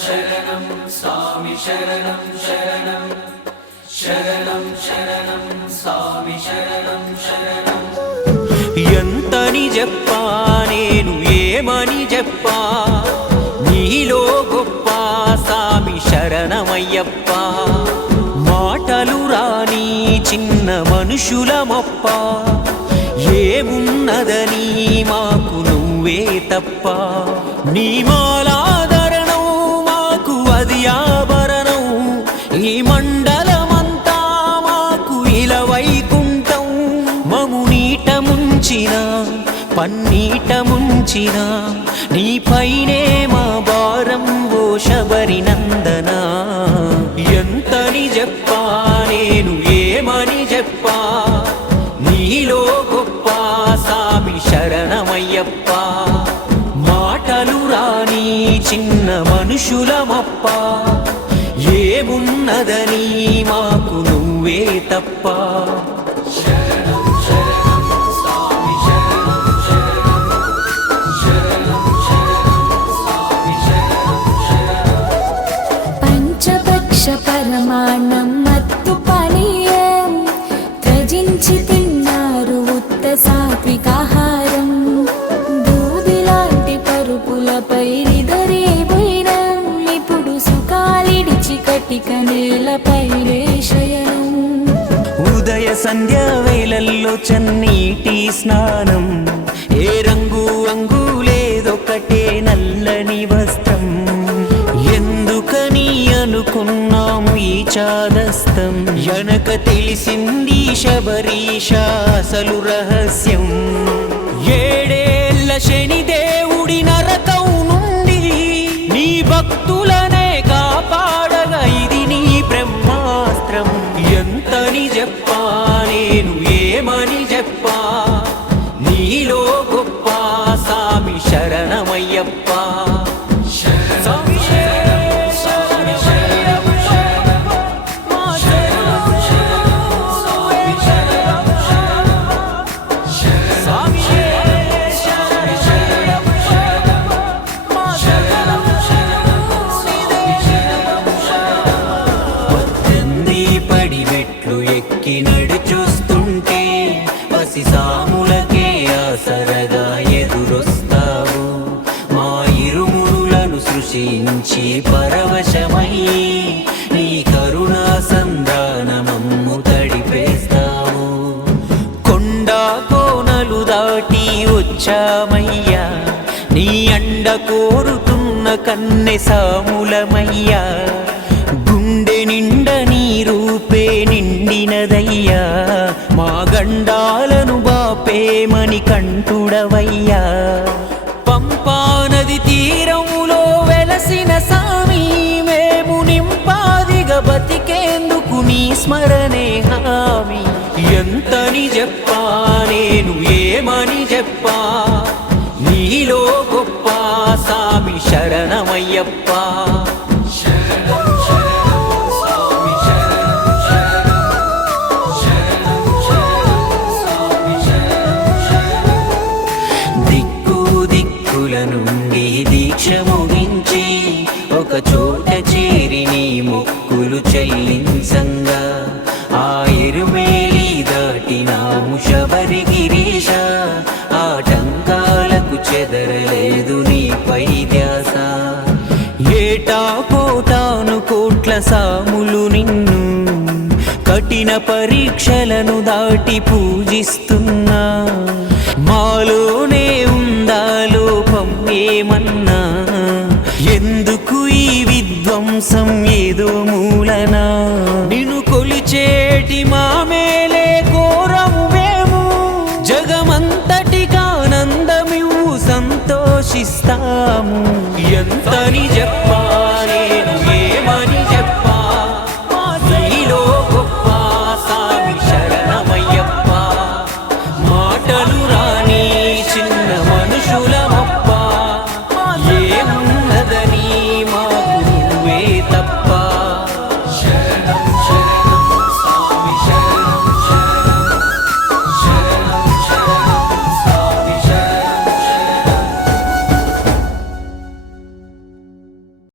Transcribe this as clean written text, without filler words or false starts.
शरणं स्वामी शरणं शरणं शरणं शरणं स्वामी शरणं शरणं ఎంతని చెప్పా నేను ఏమని చెప్పా నీలో గొప్ప సామి శరణమయ్యప్ప మాటలు రాని చిన్న మనుషులమప్ప ఏమున్నదని మాకు నువ్వే తప్ప నీ మాలాదరణం మాకు అది ఆభరణం ఈ మండలమంతా మాకు ఇలవైకుంఠం మము నీట ముంచిన పన్నీట ముంచిన నీపైనే మా భారం ఓ శబరి నందన ఎంతని చెప్పా నేను ఏమని చెప్పా నీలో గొప్ప సామి శరణమయ్యప్ప మాటలు రాని చిన్న మనుషులమప్ప ఏమున్నదని మాకు నువ్వే తప్ప शरणं शरणं स्वामी शरणं शरणं शरणं शरणं स्वामी शरणं शरणं పంచభక్ష పరమాన్నం మత్తు పానీయం త్యజించి తిన్నారు ఉత్త సాత్వికాహారం దూదిలాంటి పరుపులపై రిదరే పోయినం ఇప్పుడు సుఖాలిడిచి కటిక నేలపై శయనం ఉదయ సంధ్యా వేళల్లో చన్నీటి స్నానం ఏ రంగు అంగు లేదొకటే నల్లని వస్త్రం ఎందుకని అనుకున్నాము ఈ చాదస్తం వెనక తెలిసింది శబరీష అసలు రహస్యం ఏడేళ్ల శనిదేవుడి నరకం నుండి నీ భక్తులనే కాపాడగా ఇది నీ బ్రహ్మాస్త్రం ఎంతని చెప్పా నేను ఏమని చెప్పా నీలో గొప్ప సామి శరణమయ్యప్ప शरणं शरणं स्वामी शरणं शरणं शरणं शरणं स्वामी शरणं शरणं స్వామి स्वामी शरणं शरणं शरणं शरणं स्वामी शरणं शरणं పద్దెనిమిది పడి మెట్లు ఎక్కి నడుచొస్తుంటే పసి సాములకే ఆసరగా ఎదురొస్తావు మా ఇరుమురులను సృష్టించి పరవశమై నీ కరుణా సంధానమమ్ము తడిపేస్తావు కొండా కోనలు దాటి వచ్చామయ్యా నీ అండ కోరుతున్న కన్నె సాములమయ్యా గుండె నిండ నీ రూపే నిండినదయ్యా మా గండాలను బాపేమని కంటుడవయ్యా పంపా నది తీరములో వెలసిన సామి మేము నింపాదిగా బతికేందుకు నీ స్మరణే హామీ ఎంతని చెప్పా నేను ఏమని చెప్పా నీలో గొప్ప సామి శరణమయ్యప్ప शरणं शरणं स्वामी शरणं शरणं शरणं शरणं स्वामी शरणं शरणं దిక్కు దిక్కుల నుండి దీక్ష ముగించి ఒక చోట చేరి నీ మొక్కులు చెల్లించంగా ఆ ఎరుమేలి దాటినాము శబరి గిరీశ ఆటంకాలకు చెదరలేదు నీపై ధ్యాస ఏటా కోటాను కోట్ల సాములు నిన్ను కఠిన పరీక్షలను దాటి పూజిస్తున్నా మాలోనే ఉందా లోపం ఏమన్నా ఎందుకు ఈ విధ్వంసం ఏదో మూలన నిన్ను కొలిచేటి మా మేలే కోరము మేము జగమంతటిగా ఆనందమివ్వు సంతోషిస్తాము ఎంతని చెప్పా